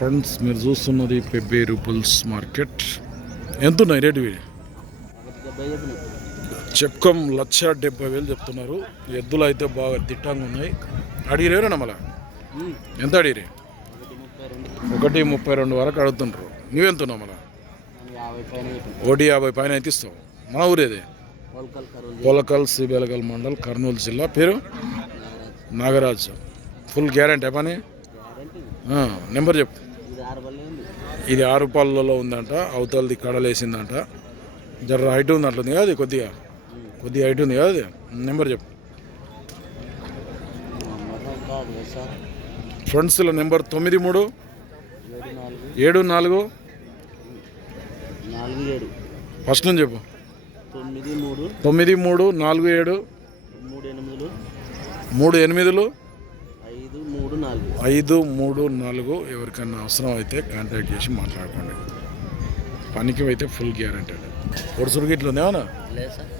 Friends మీరు చూస్తున్నది Pebbair pulls market. ఎంత ఉన్నాయి రేటు ఇవి? చెక్కం లక్ష డెబ్బై వేలు చెప్తున్నారు. ఎద్దులు అయితే బాగా దిట్టంగా ఉన్నాయి. అడిగిరేనా మళ్ళా ఎంత అడిగిరే? ఒకటి ముప్పై రెండు వరకు అడుగుతుంటారు నువ్వెంతున్నావు మళ్ళా? యాభై పైన ఒకటి యాభై పైన అయితే ఇస్తావు. మన ఊరేది పొలకల్ సిబెలగల్ మండల్ కర్నూలు జిల్లా. పేరు? నాగరాజు. ఫుల్ గ్యారంటీ పని? నెంబర్ చెప్పు. ఇది ఆరు రూపాయలలో ఉందంట అవతలది కడలేసిందంట. జర హైట్ ఉంది అట్లుంది కదా అది కొద్దిగా. కొద్దిగా హైట్ ఉంది కదా అది. నెంబర్ చెప్పు. ఫ్రెండ్స్ల నెంబర్ తొమ్మిది మూడు ఏడు నాలుగు. ఫస్ట్ నుంచి చెప్పు. తొమ్మిది మూడు నాలుగు ఏడు. మూడు ఎనిమిదిలు. నాలుగు ఐదు మూడు నాలుగు ఎవరికన్నా అవసరం అయితే కాంటాక్ట్ చేసి మాట్లాడుకోండి. పనికి అయితే ఫుల్ గ్యారంటీ పొడుసుడు గిట్లు ఉందేమన్నా లేదు సార్.